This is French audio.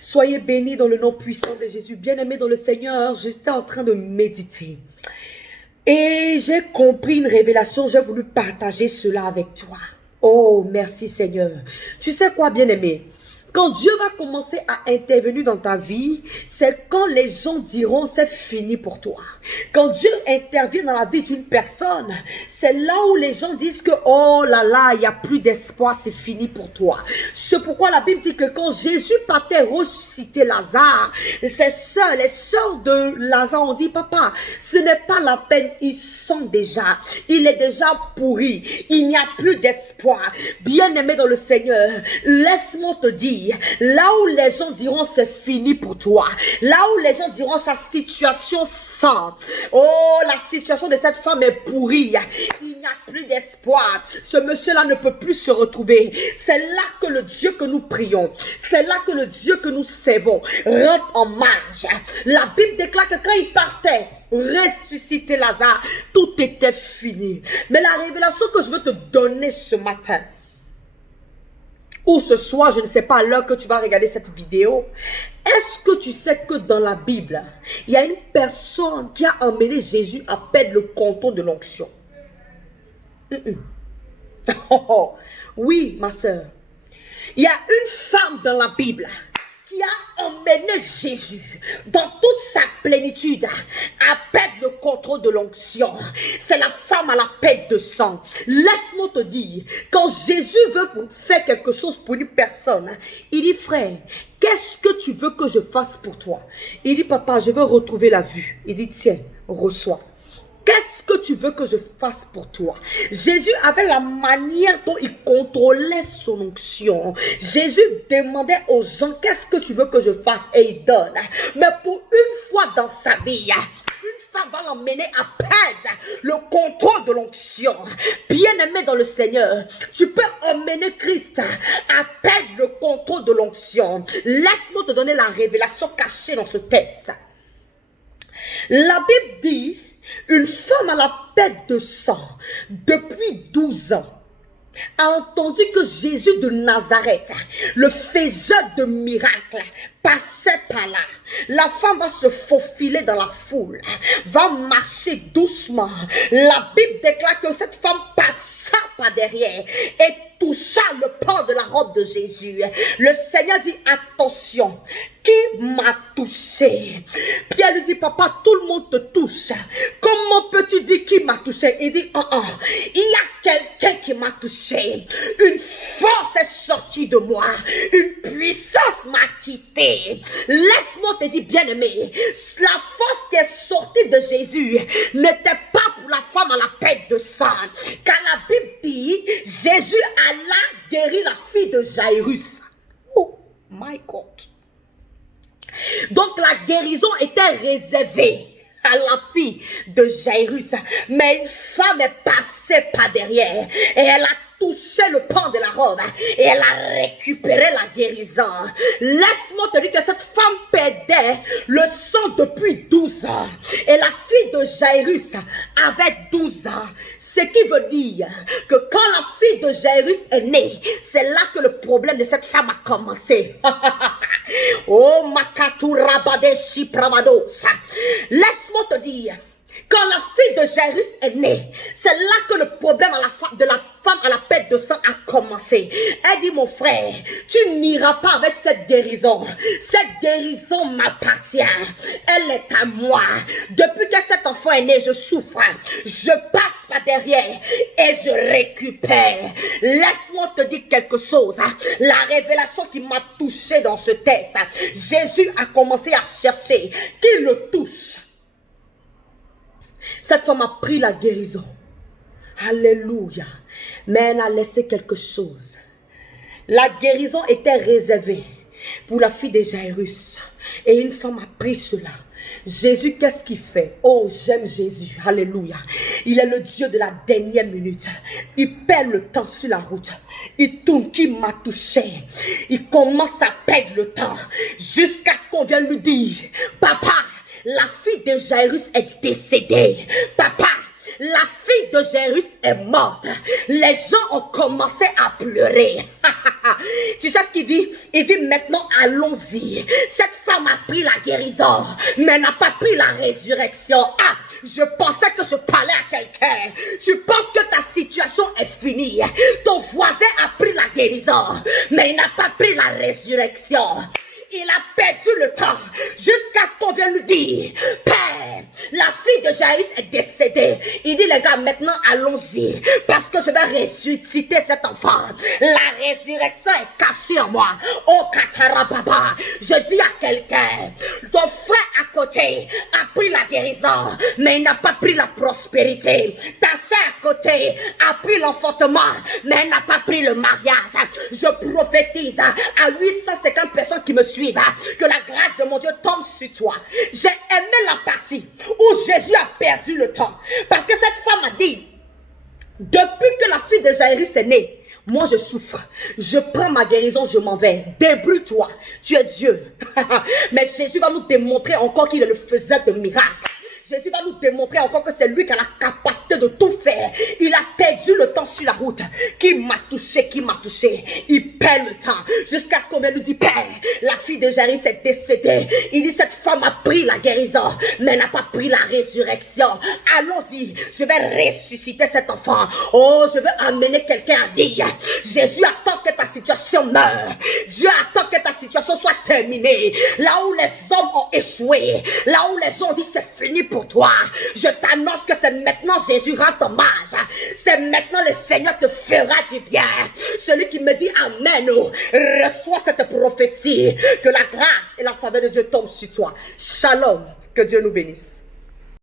Soyez bénis dans le nom puissant de Jésus. Bien-aimé dans le Seigneur, j'étais en train de méditer. Et j'ai compris une révélation, j'ai voulu partager cela avec toi. Oh, merci Seigneur. Tu sais quoi, bien-aimé? Quand Dieu va commencer à intervenir dans ta vie, c'est quand les gens diront c'est fini pour toi. Quand Dieu intervient dans la vie d'une personne, c'est là où les gens disent que oh là là, il n'y a plus d'espoir, c'est fini pour toi. C'est pourquoi la Bible dit que quand Jésus partait ressusciter Lazare, les sœurs de Lazare ont dit papa, ce n'est pas la peine, il sent déjà, il est déjà pourri, il n'y a plus d'espoir. Bien-aimé dans le Seigneur, laisse-moi te dire, là où les gens diront c'est fini pour toi, là où les gens diront sa situation sent, oh la situation de cette femme est pourrie, il n'y a plus d'espoir, ce monsieur-là ne peut plus se retrouver, c'est là que le Dieu que nous prions, c'est là que le Dieu que nous servons rentre en marche. La Bible déclare que quand il partait ressusciter Lazare, tout était fini. Mais la révélation que je veux te donner ce matin, ou ce soir, je ne sais pas à l'heure que tu vas regarder cette vidéo, est-ce que tu sais que dans la Bible, il y a une personne qui a emmené Jésus à perdre le contrôle de l'onction? Oui, ma soeur. Il y a une femme dans la Bible qui a emmené Jésus dans toute sa plénitude à perdre le contrôle de l'onction. C'est la femme à la perte de sang. Laisse-moi te dire, quand Jésus veut faire quelque chose pour une personne, il dit frère, qu'est-ce que tu veux que je fasse pour toi? Il dit papa, je veux retrouver la vue. Il dit tiens, reçois. Qu'est-ce que tu veux que je fasse pour toi? Jésus avait la manière dont il contrôlait son onction. Jésus demandait aux gens, qu'est-ce que tu veux que je fasse? Et il donne. Mais pour une fois dans sa vie, une femme va l'emmener à perdre le contrôle de l'onction. Bien-aimé dans le Seigneur, tu peux emmener Christ à perdre le contrôle de l'onction. Laisse-moi te donner la révélation cachée dans ce texte. La Bible dit, une femme à la perte de sang depuis 12 ans a entendu que Jésus de Nazareth, le faiseur de miracles, passait par là. La femme va se faufiler dans la foule, va marcher doucement. La Bible déclare que cette femme passa par derrière et toucha le pan de la robe de Jésus. Le Seigneur dit attention, qui m'a touché? Pierre lui dit papa, tout le monde te touche. Comment peux-tu dire qui m'a touché? Il dit il y a quelqu'un qui m'a touché. Une force est sortie de moi, une puissance m'a quitté. Laisse-moi te dire bien-aimé, la force qui est sortie de Jésus n'était pas pour la femme à la perte de sang, car la Bible dit Jésus alla guérir la fille de Jairus. Oh my God. Donc la guérison était réservée à la fille de Jairus, mais une femme est passée par derrière et elle a touché le pan de la robe et elle a récupéré la guérison. Laisse-moi te dire que cette femme perdait le sang depuis 12 ans et la fille de Jairus avait 12 ans. Ce qui veut dire que quand la fille de Jairus est née, c'est là que le problème de cette femme a commencé. Oh Makatura Badeshi Pravados. Laisse-moi te dire, quand la fille de Jairus est née, c'est là que le problème de la femme à la perte de sang a commencé. Elle dit, mon frère, tu n'iras pas avec cette guérison. Cette guérison m'appartient. Elle est à moi. Depuis que cet enfant est né, je souffre. Je passe par derrière et je récupère. Laisse-moi te dire quelque chose. La révélation qui m'a touché dans ce texte, Jésus a commencé à chercher qui le touche. Cette femme a pris la guérison. Alléluia. Mais elle a laissé quelque chose. La guérison était réservée pour la fille de Jairus. Et une femme a pris cela. Jésus, qu'est-ce qu'il fait? Oh, j'aime Jésus. Alléluia. Il est le Dieu de la dernière minute. Il perd le temps sur la route. Il tourne, qui m'a touché. Il commence à perdre le temps. Jusqu'à ce qu'on vienne lui dire, papa, la fille de Jairus est décédée. Papa, la fille de Jairus est morte. Les gens ont commencé à pleurer. Tu sais ce qu'il dit? Il dit maintenant allons-y. Cette femme a pris la guérison, mais n'a pas pris la résurrection. Ah, je pensais que je parlais à quelqu'un. Tu penses que ta situation est finie. Ton voisin a pris la guérison, mais il n'a pas pris la résurrection. Il a perdu le temps jusqu'à ce qu'on vienne lui dire, Père, la fille de Jaïs est décédée. Il dit, les gars, maintenant allons-y, parce que je vais ressusciter cet enfant. La résurrection est cachée en moi. Oh, Katarababa, je dis à quelqu'un, ton frère à côté a pris la guérison, mais il n'a pas pris la prospérité. Ta soeur à côté a pris l'enfantement, mais elle n'a pas pris le mariage. Je prophétise à 850 personnes qui me suivent, que la grâce de mon Dieu tombe sur toi. J'ai aimé la partie où Jésus a perdu le temps, parce que cette femme a dit, depuis que la fille de Jaïrus est née, moi je souffre, je prends ma guérison, je m'en vais, débrouille-toi, tu es Dieu. Mais Jésus va nous démontrer encore qu'il est le faiseur de miracles. Jésus va nous démontrer encore que c'est lui qui a la capacité de tout faire. Il a perdu le temps sur la route. Qui m'a touché, qui m'a touché. Il perd le temps. Jusqu'à ce qu'on lui dise, Père, la fille de Jairus est décédée. Il dit, cette femme a pris la guérison, mais n'a pas pris la résurrection. Allons-y, je vais ressusciter cet enfant. Oh, je veux amener quelqu'un à dire, Jésus attend que ta situation meure. Dieu attend que ta situation soit terminée. Là où les hommes ont échoué, là où les gens ont dit, c'est fini pour toi, je t'annonce que c'est maintenant Jésus rend hommage. C'est maintenant le Seigneur te fera du bien. Celui qui me dit Amen, reçois cette prophétie. Que la grâce et la faveur de Dieu tombent sur toi. Shalom, que Dieu nous bénisse.